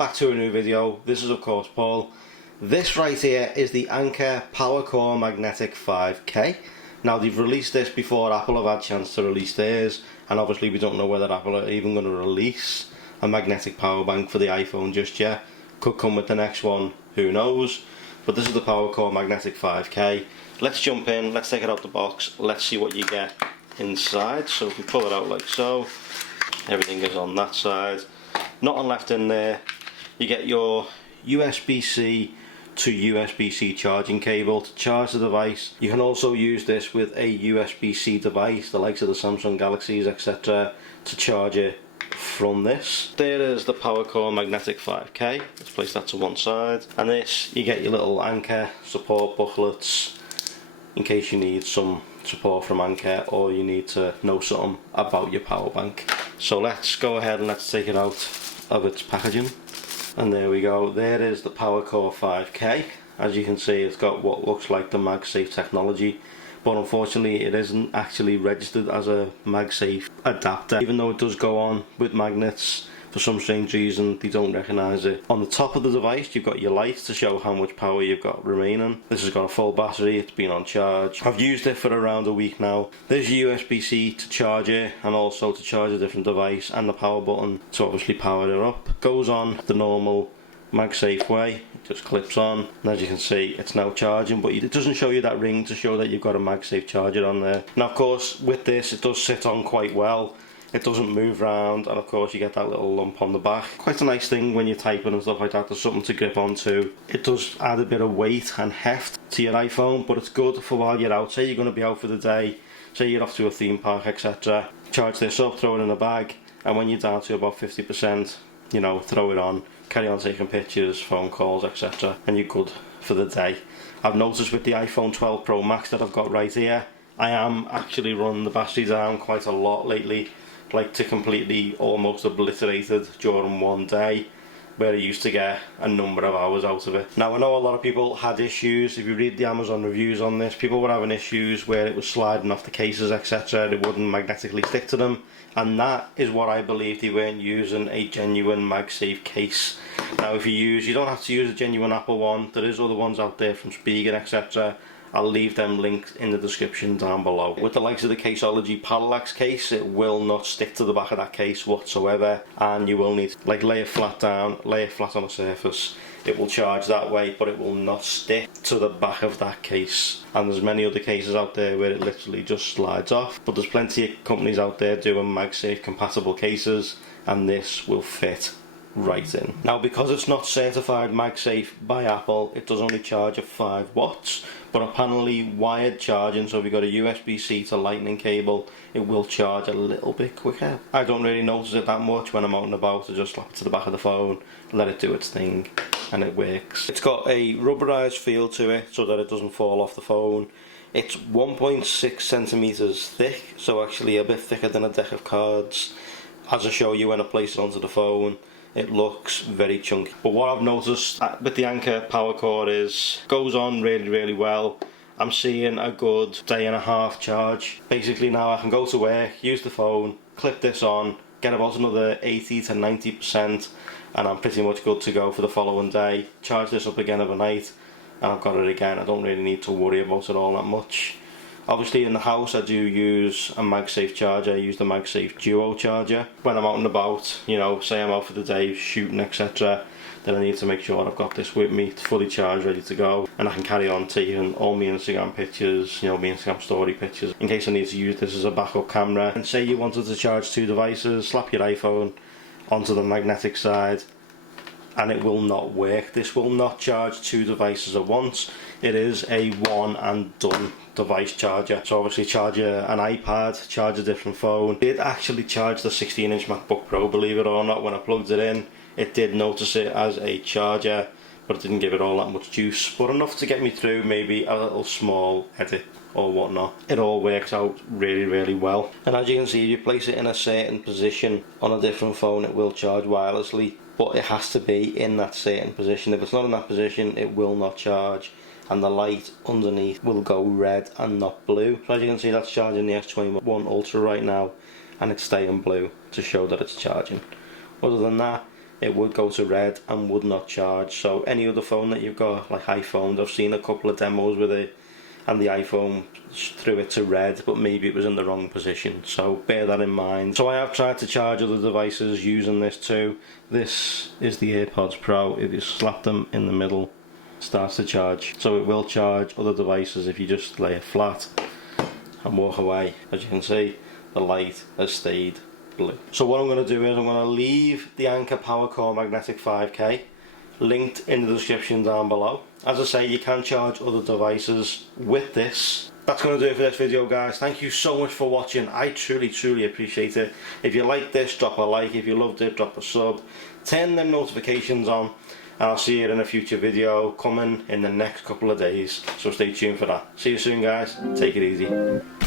back to a new video. This is of course Paul. This right here is the Anker Powercore Magnetic 5K. Now they've released this before Apple have had a chance to release theirs, and obviously we don't know whether Apple are even going to release a magnetic power bank for the iPhone just yet. Could come with the next one, who knows. But this is the Powercore Magnetic 5K. Let's jump in, let's take it out the box, let's see what you get inside. So if we pull it out like so, everything is on that side. Nothing left in there. You get your USB-C to USB-C charging cable to charge the device. You can also use this with a USB-C device, the likes of the Samsung Galaxies, etc., to charge it from this. There is the Powercore Magnetic 5K. Let's place that to one side. And this, you get your little Anker support booklets in case you need some support from Anker or you need to know something about your power bank. So let's go ahead and let's take it out of its packaging. And there we go, there is the Powercore 5K. As you can see, it's got what looks like the magsafe technology, but unfortunately it isn't actually registered as a magsafe adapter, even though it does go on with magnets. For some strange reason they don't recognise it. On the top of the device you've got your light to show how much power you've got remaining. This has got a full battery, it's been on charge. I've used it for around a week now. There's USB-C to charge it and also to charge a different device, and the power button to obviously power it up. Goes on the normal MagSafe way, it just clips on, and as you can see it's now charging, but it doesn't show you that ring to show that you've got a MagSafe charger on there. Now of course with this it does sit on quite well. It doesn't move around, and of course you get that little lump on the back. Quite a nice thing when you're typing and stuff like that, there's something to grip onto. It does add a bit of weight and heft to your iPhone, but it's good for while you're out. Say you're going to be out for the day, say you're off to a theme park, etc. Charge this up, throw it in a bag, and when you're down to about 50%, you know, throw it on, carry on taking pictures, phone calls, etc. and you're good for the day. I've noticed with the iPhone 12 Pro Max that I've got right here, I am actually running the battery down quite a lot lately, like to completely almost obliterate it during one day, where I used to get a number of hours out of it. Now I know a lot of people had issues. If you read the Amazon reviews on this, people were having issues where it was sliding off the cases, etc. It wouldn't magnetically stick to them, and that is what I believe they weren't using a genuine MagSafe case. Now if you don't have to use a genuine Apple one. There is other ones out there from Spigen, etc. I'll leave them linked in the description down below. With the likes of the Caseology Parallax case, it will not stick to the back of that case whatsoever, and you will need to lay it flat down, lay it flat on a surface. It will charge that way, but it will not stick to the back of that case. And there's many other cases out there where it literally just slides off, but there's plenty of companies out there doing MagSafe compatible cases, and this will fit right in. Now because it's not certified MagSafe by Apple, it does only charge at 5 watts, but apparently wired charging, so if you've got a USB-C to lightning cable, it will charge a little bit quicker. I don't really notice it that much when I'm out and about. I just slap it to the back of the phone, let it do its thing, and it works. It's got a rubberized feel to it so that it doesn't fall off the phone. It's 1.6 centimeters thick, so actually a bit thicker than a deck of cards. As I show you when I place it onto the phone, it looks very chunky. But what I've noticed with the Anker Powercore is goes on really well. I'm seeing a good day and a half charge. Basically now I can go to work, use the phone, clip this on, get about another 80 to 90%, and I'm pretty much good to go for the following day. Charge this up again overnight and I've got it again. I don't really need to worry about it all that much. Obviously in the house I do use a MagSafe charger. I use the MagSafe Duo charger. When I'm out and about, you know, say I'm out for the day shooting, etc., then I need to make sure I've got this with me, fully charged, ready to go, and I can carry on taking all my Instagram pictures, you know, my Instagram story pictures, in case I need to use this as a backup camera. And say you wanted to charge 2 devices, slap your iPhone onto the magnetic side, and it will not work. This will not charge 2 devices at once. It is a one and done device charger. So obviously charge an iPad, charge a different phone. It actually charged the 16-inch MacBook Pro, believe it or not. When I plugged it in, it did notice it as a charger, but it didn't give it all that much juice, but enough to get me through maybe a little small edit or whatnot. It all works out really well. And as you can see, if you place it in a certain position on a different phone, it will charge wirelessly, but it has to be in that certain position. If it's not in that position, it will not charge, and the light underneath will go red and not blue. So as you can see, that's charging the S21 Ultra right now, and it's staying blue to show that it's charging. Other than that, it would go to red and would not charge. So any other phone that you've got, like iPhones, I've seen a couple of demos with it and the iPhone threw it to red, but maybe it was in the wrong position, so bear that in mind. So I have tried to charge other devices using this too. This is the AirPods Pro. If you slap them in the middle, it starts to charge. So it will charge other devices if you just lay it flat and walk away. As you can see, the light has stayed blue. So what I'm going to do is I'm going to leave the Anker Powercore Magnetic 5K linked in the description down below. As I say, you can charge other devices with this. That's going to do it for this video, guys. Thank you so much for watching. I truly appreciate it. If you like this, drop a like. If you loved it, drop a sub. Turn them notifications on, and I'll see you in a future video coming in the next couple of days, so stay tuned for that. See you soon, guys. Take it easy.